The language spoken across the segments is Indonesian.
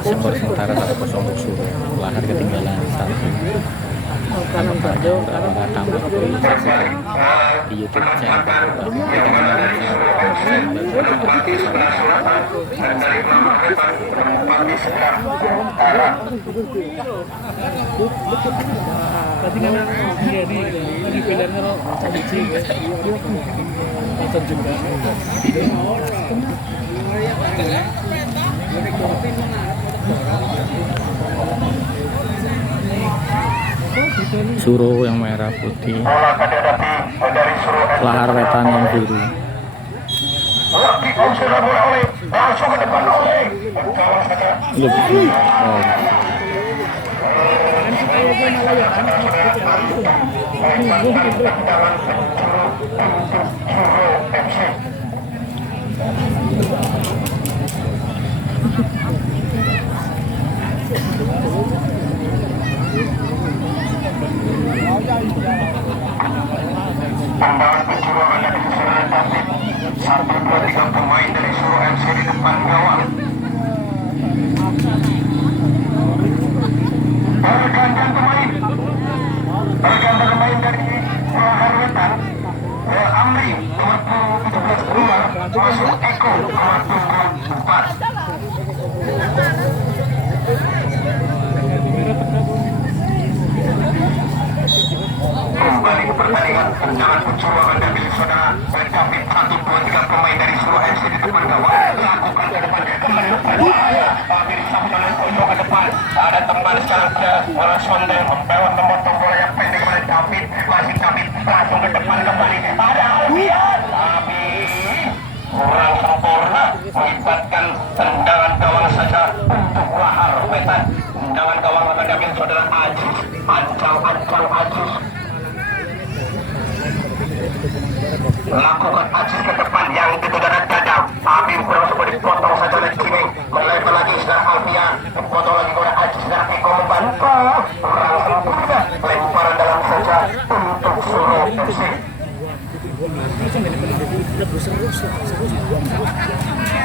skor sementara 1-0 untuk Suro. Lahar ketinggalan 1. Apakah tampil di YouTube channel tadi kan dia nih lagi pilihannya lo nonton juga Suro yang merah putih, Lahar Wetan yang biru. Tendangan penjuru ada di sisi David. 1-2-3 pemain dari Suro FC di depan gawang. Pergantian pemain dari Lahar Wetan. Amri nomor 17 keluar, masuk Eko nomor 4. Kembali ke pertandingan, tendangan penjuru akan diambil saudara David. 1-2-3 pemain dari Suro FC di depan gawang. Lakukan ke depan, kembali ke depan. Ambil sampai oleh pojok ke depan. Ada teman sekarang ke Sondel membelot tombol yang pendek kepada David. Masih David langsung ke depan kembali. Ada Alfian, tapi kurang sempurna, melibatkan tendangan gawang saja untuk Lahar Wetan. Tendangan gawang akan diambil saudara Ajis. Ancang Ajis. Lakukan Ajis ke depan yang itu dari dadang, tapi kurang sempat dipotong saja oleh Cimeng. Melebar lagi saudara Alfian, dipotong lagi oleh Ajis dan Eko membantu. Kurang sempurna, lemparan dalam saja untuk Suro FC.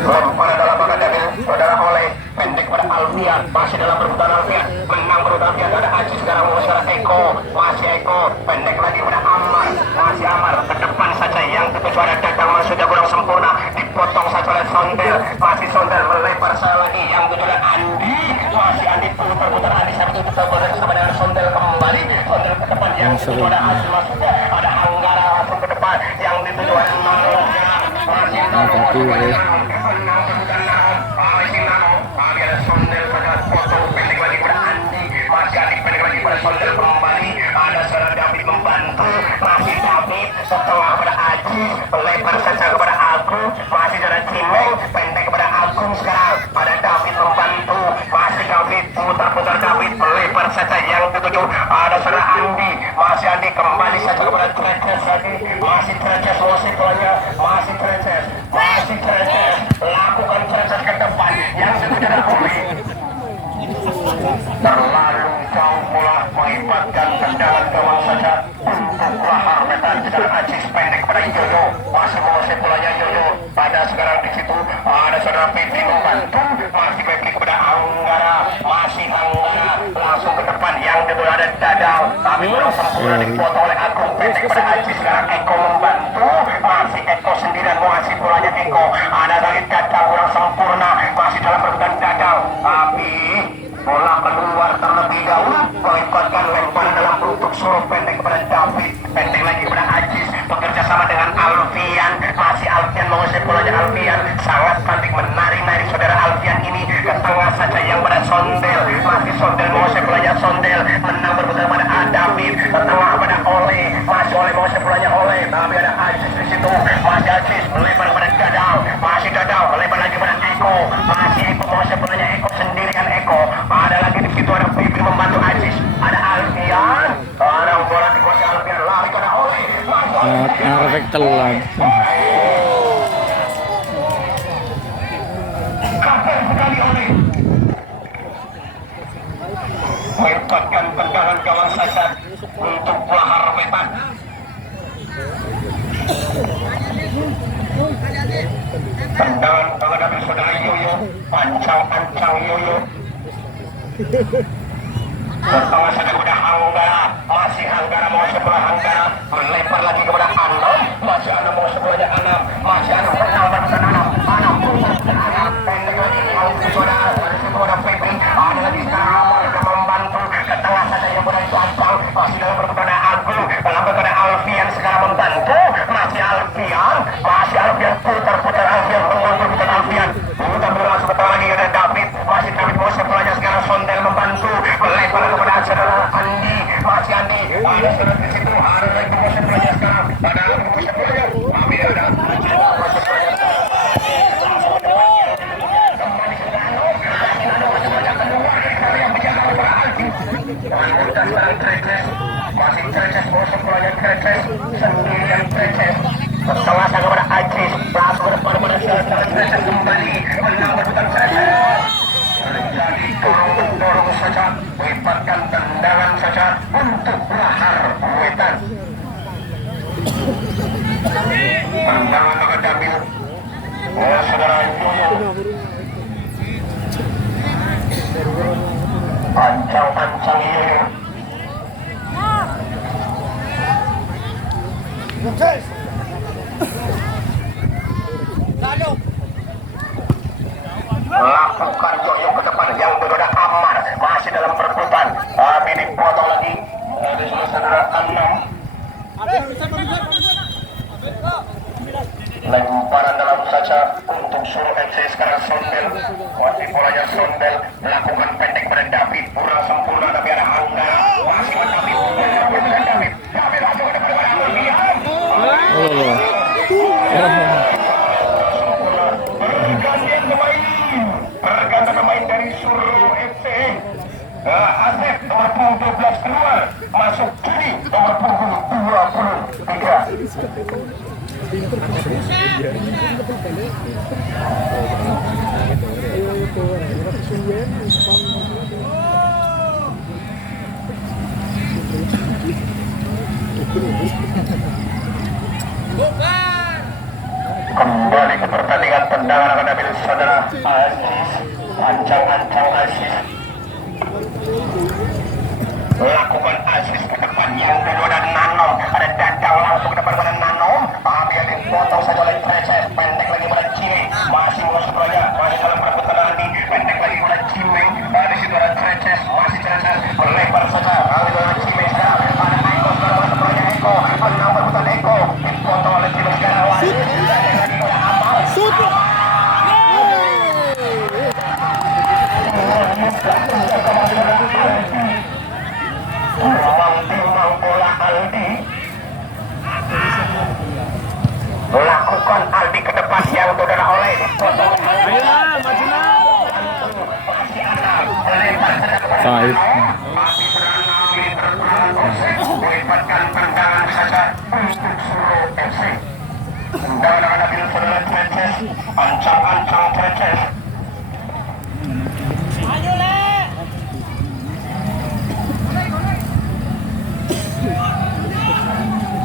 Lemparan dalam akan diambil saudara Oleh, pendek pada Alfian, masih dalam perebutan Alfian, menang perebutan Alfian. Ada Ajis sekarang saudara Eko, masih Eko, pendek lagi pada Amar, masih Amar ke depan saja yang ketujuh ada Dadang, sudah kurang sempurna, dipotong saja oleh Sondel, masih Sondel melebar saya lagi yang ketujuh ada Andi, masih Andi putar Andi saya betul betul bersama dengan Sondel kembali, Sondel ke depan yang ketujuh ada Ajis, masuk ada Anggara langsung ke depan yang ketujuh ada Nano, masih Nano. Sondel pada potong pendek lagi pada Andi, masih Andi pendek lagi pada Sondel kembali, ada saudara David membantu, masih David setelah pada Aji, lebar saja kepada Agung, masih saudara Cimeng pendek kepada Agung sekarang, ada David membantu, masih David putar David, lebar saja yang ketujuh, ada saudara Andi, masih Andi kembali saja kepada Treces lagi, masih Treces masih Treces, lakukan Treces ke depan yang ketujuh ada Oli. Terlalu jauh pula melibatkan tendangan gawang saja untuk Lahar Wetan. Sekarang Ajis pendek pada Yoyo, masih menguasai bolanya Yoyo. Pada sekarang di situ ada saudara Febri membantu, masih Febri kepada Anggara, masih Anggara langsung ke depan yang kedua ada Dadang, tapi kurang sempurna dipotong oleh Agung, pendek pada Ajis. Sekarang Eko membantu, masih Eko sendirian menguasai bolanya Eko. Ada lagi Dadang kurang sempurna, masih dalam perebutan Dadang, tapi bola keluar terlebih dahulu, melibatkan lemparan dalam untuk Suro, pendek kepada David, pendek lagi kepada Ajis, bekerja sama dengan Alfian, masih Alfian menguasai bolanya. Alfian sangat cantik menari-nari saudara Alfian ini ke tengah saja yang pada Sondel, masih Sondel menguasai bolanya. Sondel menang berputar pada David, ke tengah pada Oleh, masih Oleh menguasai bolanya Oleh, tapi ada Ajis di situ, masih Ajis melebar pada Dadang, masih Dadang melebar lagi pada Eko, masih Eko menguasai bolanya. Eko sendirikan Eko, ada lagi di situ ada Febri membantu Ajis, ada Alfian, ada bola dikuasai Alfian, lari ke Oleh, ngarepek telat. Kapal sekali oleh mendapatkan tendangan gawang saja untuk Lahar Wetan. Tendangan menghadapi saudara Yoyo, ancang-ancang Yoyo. Bersama saja kepada Anggara, masih Anggara mau sebelah Anggara, melempar lagi kepada Anam, masih Anam mau sebelahnya Anam, masih Anam menang barisan Anam, pendek lagi mau saudara dari situ ada Febri, ada lagi sekarang Amar yang membantu ke tengah saja yang mudah itu Ancang, masih dalam berkepada Agul, dalam berkepada Alfian sekarang membantu, masih Alfian putar Alfian mengambil bukan Alfian, putar berlangsung betul lagi ada David, masih David mau sebelahnya sekarang Sondel membantu, melempar kepada saudara Andi, masih Andi, ada saudara di situ, ada lagi mau sebelahnya sekarang, ada mau sebelahnya, ambil ada. Masih Treces mau sekolahnya Treces sendirian Treces setelah sang kepada Ajis langsung ke depan pada Treces kembali menang rebutan Treces terjadi dorong saja melibatkan tendangan saja untuk Lahar Wetan. Tendangan mengambil saudara Yoyo ancang-ancang Yoyo lakukan Yoyo ke depan yang berbeda Amar masih dalam perebutan tapi dipotong lagi di saudara Anam lemparan dalam saja untuk suruh FC sekarang Sondel masih bolanya Sondel melakukan pendek pada David kurang sempurna tapi ada Anggara masih David langsung ke depan pada Alfian pergantian pemain dari Suruh FC Asep nomor punggung 12 keluar masuk Juni nomor punggung 23. Kembali ke pertandingan tendangan akan diambil saudara Aziz, ancang-ancang Aziz. Lakukan Aziz ke depan yang kedua dan Nanom, ada Dadang langsung ke depan pada Nanom, tapi yang dipotong saja oleh Treces, pendek lagi pada Cimeng, masih mau sebelahnya, masih dalam perebutan Andi, pendek lagi pada Cimeng, di situ ada Treces, masih Treces, melebar saja, lalu ada Cimeng sekarang, ada Eko sekarang sebelahnya Eko, menang perebutan Eko, dipotong oleh Cimeng sekarang, timbang bola Aldi lakukan Aldi ke depan yang saudara oleh Said melibatkan tendangan saja untuk Suruh FC tendangan akan diambil saudara Treces ancang-ancang Treces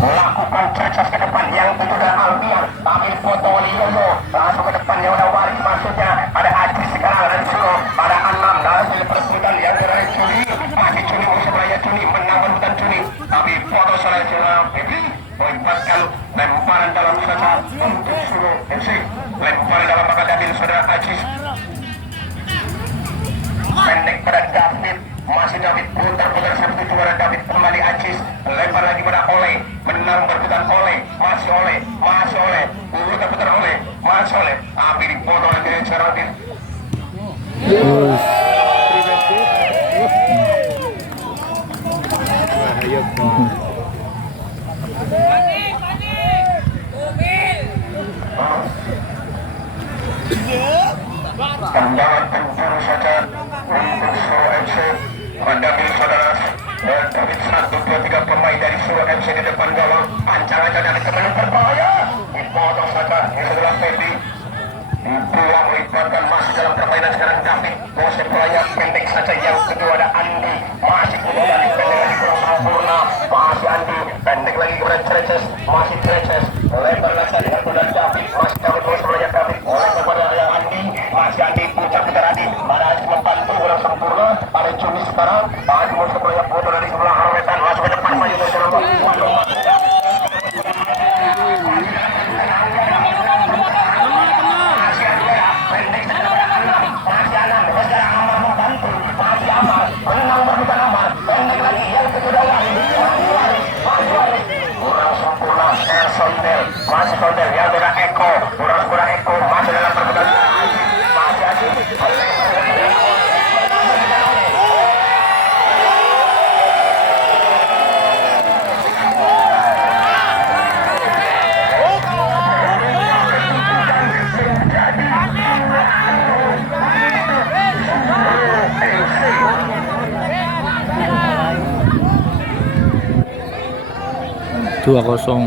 lakukan Treces ke depan yang itu ada Alfian ambil foto oleh Yoyo langsung ke depan yang udah waris maksudnya ada Ajis sekarang dan Suruh ada Anam langsung perebutan yang dari Cuni masih Cuni mau sebelahnya Cuni menang perebutan Cuni tapi foto salah saudara Febri melibatkan lemparan dalam saja untuk Suruh FC lemparan dalam maka diambil saudara Ajis pendek pada David masih David putar-putar satu juara David kembali Ajis lempar lagi pada Oleh menang berputar Oleh masih Oleh putar-putar Oleh masih Oleh tapi dipotong lagi dari Ceraldin tendangan penjuru saja untuk Suruh FC mendampingi saudara David 1 2-3 pemain dari Surat FC di depan gawang. Ancang-ancang dari teman berbahaya. Dipotong saja. Ini adalah Febi. Dibuang melibatkan masih dalam permainan sekarang David. Bosen pelanya pendek saja. Yang kedua ada Andi. Masih punya dari pendek lagi kurang sempurna. Masih Andi. Pendek lagi kepada Treces. Masih Treces. Lebar lagi dengan kuda David. Masih David bosen pelanya David. Oleh kepada yang Andi. Masih Andi putar Adi. Mana Adi membantu kurang sempurna. Ada Juni sekarang. Adi bosen pelanya foto dari sebelah Harwetan. Masuk ke depan maju dari sebelah. Menang berbuka nomor pendek lagi yang kedua lagi kurang sempurna Sondel masih Sondel yang sudah Eko kurang Eko masih dalam perbukaan masih ada dua kosong.